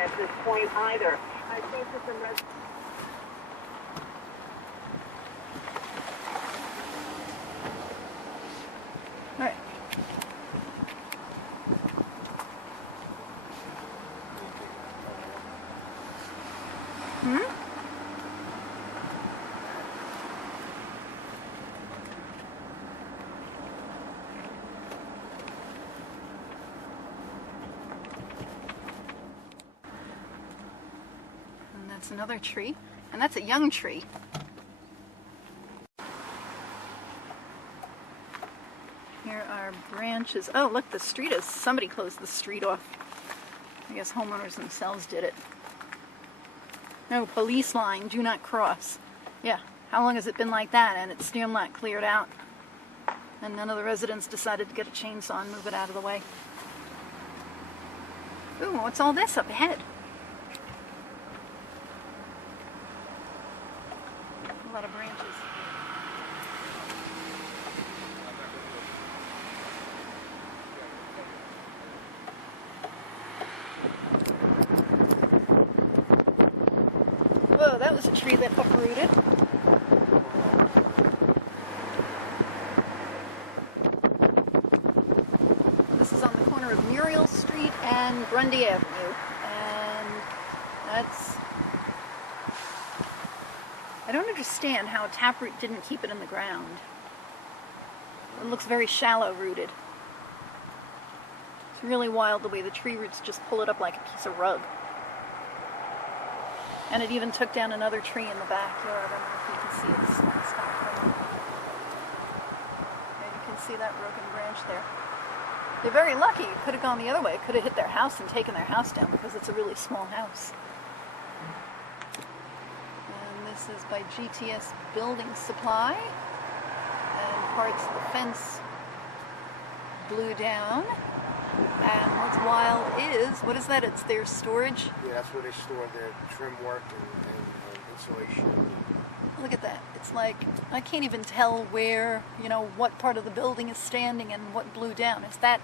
at this point either. I think that the All right. And that's another tree, and that's a young tree. Here are branches. Oh, look, the street is, somebody closed the street off. I guess homeowners themselves did it. No, police line, do not cross. Yeah, how long has it been like that? And it's still not cleared out. And none of the residents decided to get a chainsaw and move it out of the way. Ooh, what's all this up ahead? A lot of branches. Whoa, that was a tree that uprooted. This is on the corner of Muriel Street and Grundy Avenue. And that's... I don't understand how a taproot didn't keep it in the ground. It looks very shallow rooted. It's really wild the way the tree roots just pull it up like a piece of rug. And it even took down another tree in the backyard. I don't know if you can see it. Yeah, you can see that broken branch there. They're very lucky. It could have gone the other way. It could have hit their house and taken their house down because it's a really small house. And this is by GTS Building Supply. And parts of the fence blew down. And what's wild is, what is that? It's their storage? Yeah, that's where they store their trim work and insulation. Look at that. It's like, I can't even tell where, you know, what part of the building is standing and what blew down. Is that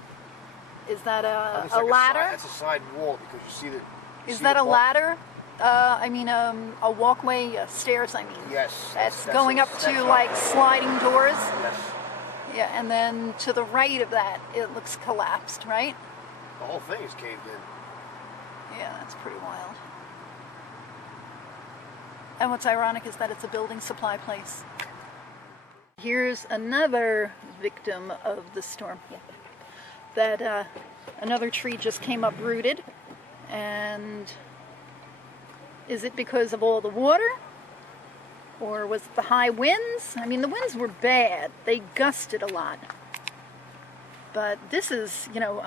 a ladder? That's a side wall because you see the... Is that a ladder? A walkway, stairs, I mean. Yes. That's going up to like sliding doors? Yes. Yeah, and then to the right of that, it looks collapsed, right? The whole thing is caved in. Yeah, that's pretty wild. And what's ironic is that it's a building supply place. Here's another victim of the storm. That another tree just came uprooted. And is it because of all the water? Or was it the high winds? I mean, the winds were bad. They gusted a lot. But this is, you know,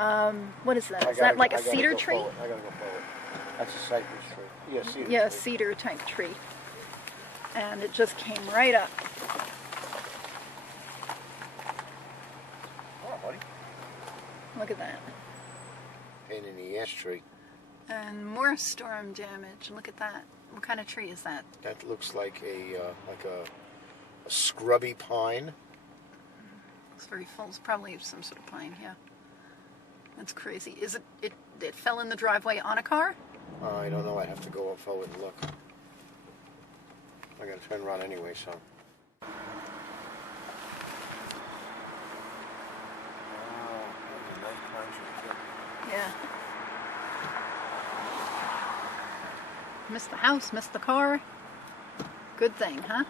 what is that? Is that like a cedar tree? I gotta go forward. That's a cypress tree. Yeah, cedar. Yeah, a cedar type tree. And it just came right up. Oh, buddy. Look at that. Pain in the ass tree. And more storm damage. Look at that. What kind of tree is that? That looks like a scrubby pine. It's very full. It's probably some sort of pine, yeah. That's crazy. Is it fell in the driveway on a car? I don't know. I'd have to go forward and look. I gotta turn around anyway, so. Oh, that's a nice pine tree too. Yeah. Missed the house, missed the car. Good thing, huh?